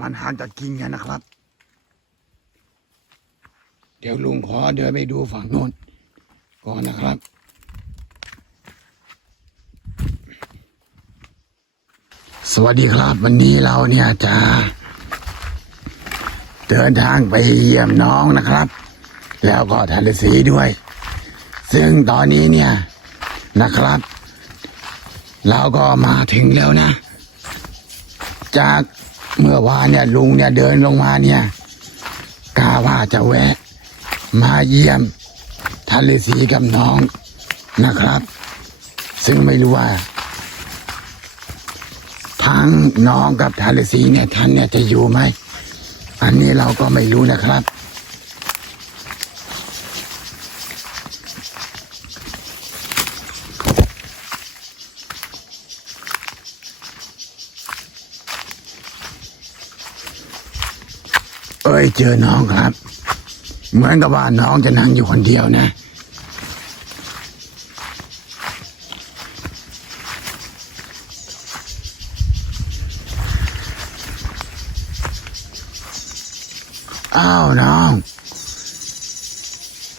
มันห่างจากกิ่งเนี่ยนะครับ เดี๋ยวลุงขอเดินไปดูฝั่งโน้นก่อนนะครับ สวัสดีครับ วันนี้เราเนี่ยจะเดินทางไปเยี่ยมน้องนะครับ แล้วก็ทะเลสีด้วย ซึ่งตอนนี้เนี่ยนะครับ เราก็มาถึงแล้วนะ จาก เมื่อวานเนี่ยลุงเนี่ยเดินลงมาเนี่ยกาว่าจะแวะ มาเยี่ยมทะเลสีกับน้องนะครับ ซึ่งไม่รู้ว่า ทั้งน้องกับทาเลสีเนี่ยท่านเนี่ยจะอยู่ไหมอันนี้เราก็ไม่รู้นะครับ ยเจอน้องครับ เหมือนกับว่าน้องจะนั่งอยู่คนเดียวนะ อ้าวน้อง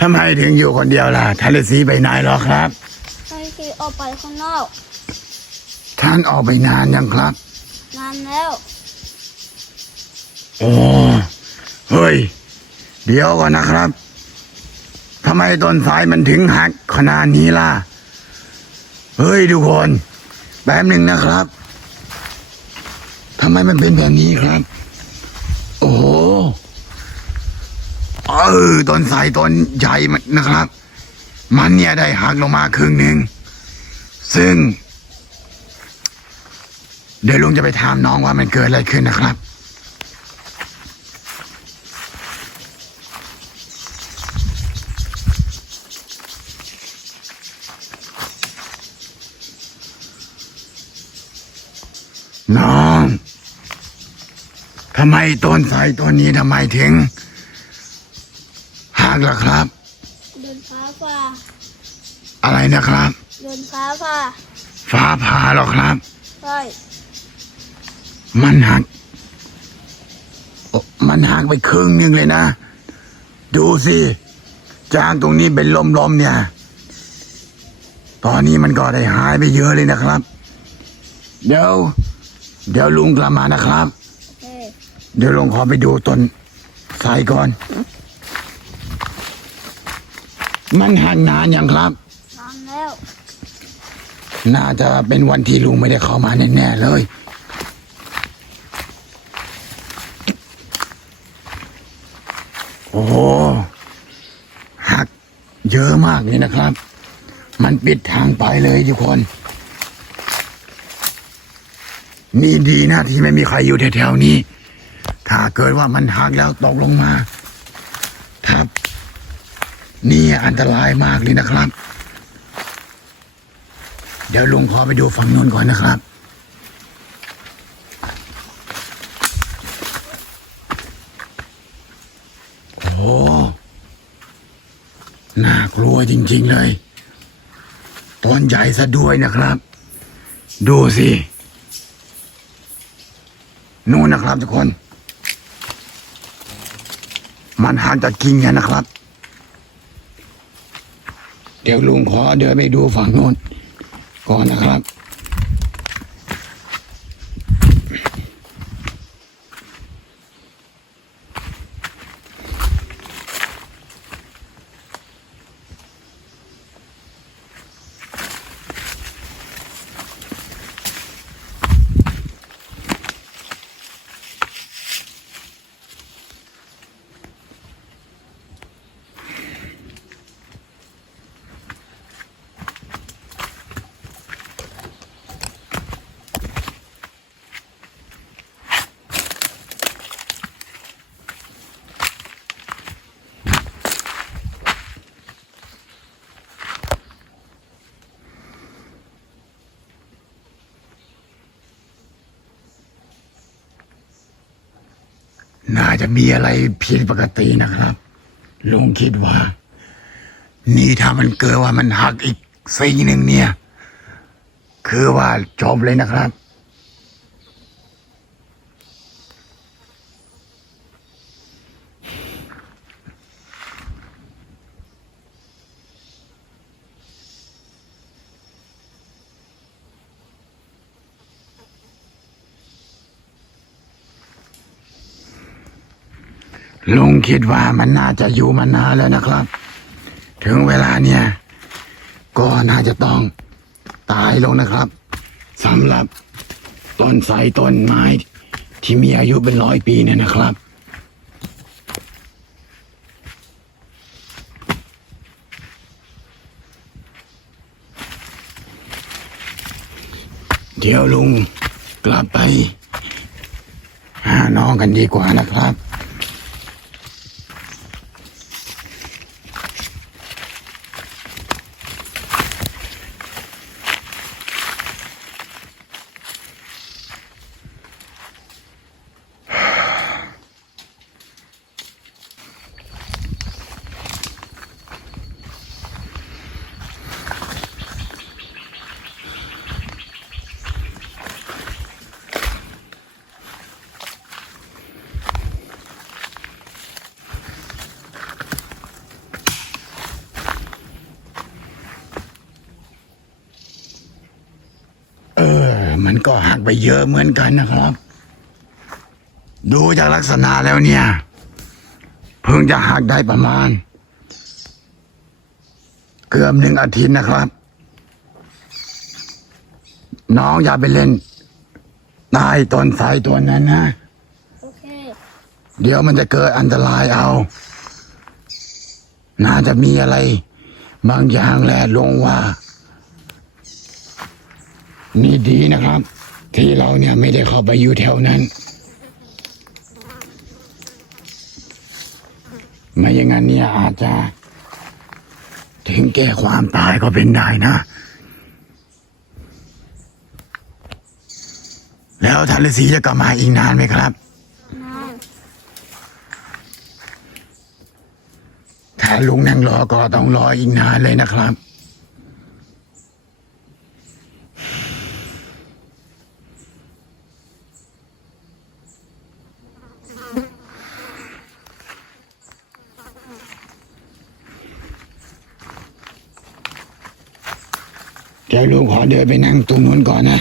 ทำไมถึงอยู่คนเดียวล่ะทะเลสีไปไหนหรอครับใช่คือออกไปข้างนอกท่านออกไปนานยังครับ นานแล้ว โอ้ เฮ้ย เดี๋ยวก่อนนะครับทำไมต้นสายมันถึงหักขนาดนี้ล่ะ เฮ้ยทุกคนแป๊บหนึ่งนะครับทำไมมันเป็นแบบนี้ครับ โอ้โหเออต้นสายต้นใหญ่มันนะครับ มันเนี่ยได้หักลงมาครึ่งหนึ่งซึ่ง เดี๋ยวลุงจะไปถามน้องว่ามันเกิดอะไรขึ้นนะครับ ทำไมต้นสายต้นนี้ทำไมถึงหักล่ะครับเดินฟ้าฝ่าอะไรนะครับเดินฟ้าฝ่าฟ้าผ่าหรอครับ ใช่มันหักโอ้มันหักไปครึ่งหนึ่งเลยนะ ดูสิ จากตรงนี้เป็นลมๆเนี่ย ตอนนี้มันก็ได้หายไปเยอะเลยนะครับ เดี๋ยว เดี๋ยวลุงกลับมานะครับเอ้ย เดี๋ยวลุงขอไปดูต้นสายก่อน มันหักนานยังครับ นานแล้ว น่าจะเป็นวันที่ลุงไม่ได้เข้ามาแน่ๆเลย โอ้โหหักเยอะมากเลยนะครับ มันปิดทางไปเลยทุกคนนี่ดีนะที่ไม่มีใครอยู่แถวๆนี้ ถ้าเกิดว่ามันหักแล้วตกลงมาครับ นี่อันตรายมากเลยนะครับ เดี๋ยวลุงขอไปดูฝั่งนู้นก่อนนะครับโอ้หน่ากลัวจริง ๆ เลยต้นใหญ่ซะด้วยนะครับ ดูสินู่นนะครับทุกคน มันห่างจากกิ่งเนี่ยนะครับ เดี๋ยวลุงขอเดินไปดูฝั่งโน้นก่อนนะครับ น่าจะมีอะไรผิดปกตินะครับ ลุงคิดว่า นี่ถ้ามันเกิดว่ามันหักอีกสิ่งหนึ่งเนี่ย คือว่าจบเลยนะครับ ลุงคิดว่ามันน่าจะอยู่มานานแล้วนะครับ ถึงเวลาเนี่ย ก็น่าจะต้องตายลงนะครับสำหรับต้นไทรต้นไม้ที่มีอายุเป็นร้อยปีเนี่ยนะครับ เดี๋ยวลุงกลับไปหาน้องกันดีกว่านะครับ ก็หักไปเยอะเหมือนกันนะครับ ดูจากลักษณะแล้วเนี่ย เพิ่งจะหักได้ประมาณ เกือบหนึ่งอาทิตย์นะครับ น้องอย่าไปเล่นใต้ต้นไทรตัวนั้นนะโอเคเดี๋ยวมันจะเกิดอันตรายเอา น่าจะมีอะไร บางอย่างแหละลงว่า นี่ดีนะครับ ที่เราเนี่ยไม่ได้เข้าไปอยู่แถวนั้น ไม่อย่างนั้นเนี่ยอาจจะ ถึงแก่ความตายก็เป็นได้นะ แล้วท่านฤาษีจะกลับมาอีกนานไหมครับนานถ้าลุงนั่งรอก็ต้องรออีกนานเลยนะครับ เดี๋ยวลุงขอเดินไปนั่งตรงนู้นก่อนนะ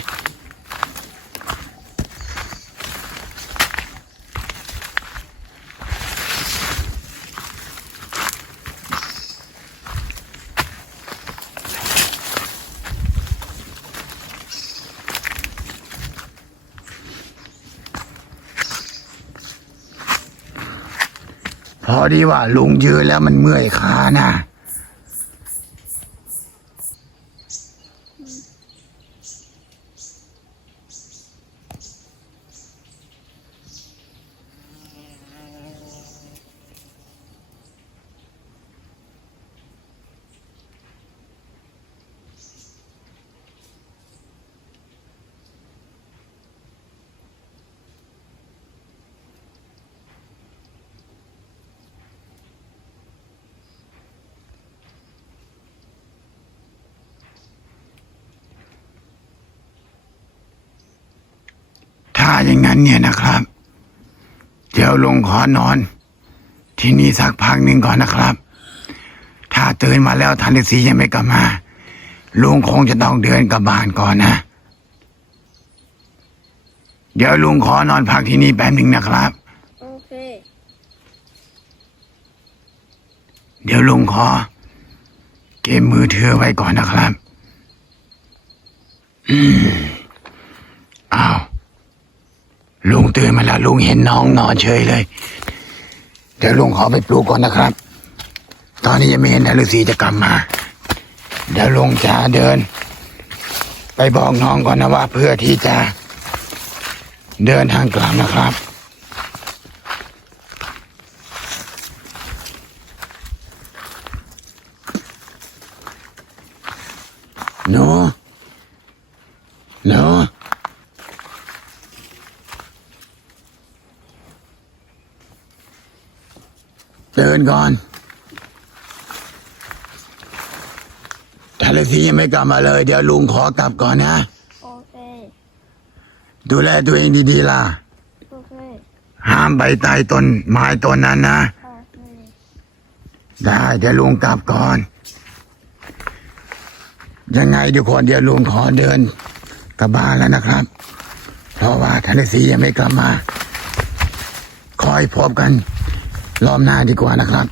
พอดีว่าลุงยืนแล้วมันเมื่อยขานะ ถ้าอย่างนั้นเนี่ยนะครับ เดี๋ยวลุงขอนอน ที่นี่สักพักหนึ่งก่อนนะครับ ถ้าตื่นมาแล้วทันฤาษียังไม่กลับมาลุงคงจะต้องเดินกลับบ้านก่อนนะ เดี๋ยวลุงขอนอนพักที่นี่แป๊บหนึ่งนะครับ โอเค เดี๋ยวลุงขอ เก็บมือถือไว้ก่อนนะครับอ้าว ลุงตื่นมาแล้วลุงเห็นน้องนอนเฉยเลย เดี๋ยวลุงขอไปปลุกก่อนนะครับ ตอนนี้ยังไม่เห็นนฤาษีจะกลับมา เดี๋ยวลุงจะเดิน ไปบอกน้องก่อนนะว่า เพื่อที่จะ เดินทางกลับนะครับหนูหนู เดินก่อนทาเลซียังไม่กลับมาเลย เดี๋ยวลุงขอกลับก่อนนะ โอเค ดูแลตัวเองดีๆล่ะ โอเค ห้ามไปใต้ต้นไม้ต้นนั้นนะ โอเค ได้ เดี๋ยวลุงกลับก่อน ยังไงทุกคนเดี๋ยวลุงขอเดินกลับบ้านแล้วนะครับ เพราะว่าทะเลสียังไม่กลับมา คอยพบกัน รอบหน้าดีกว่านะครับ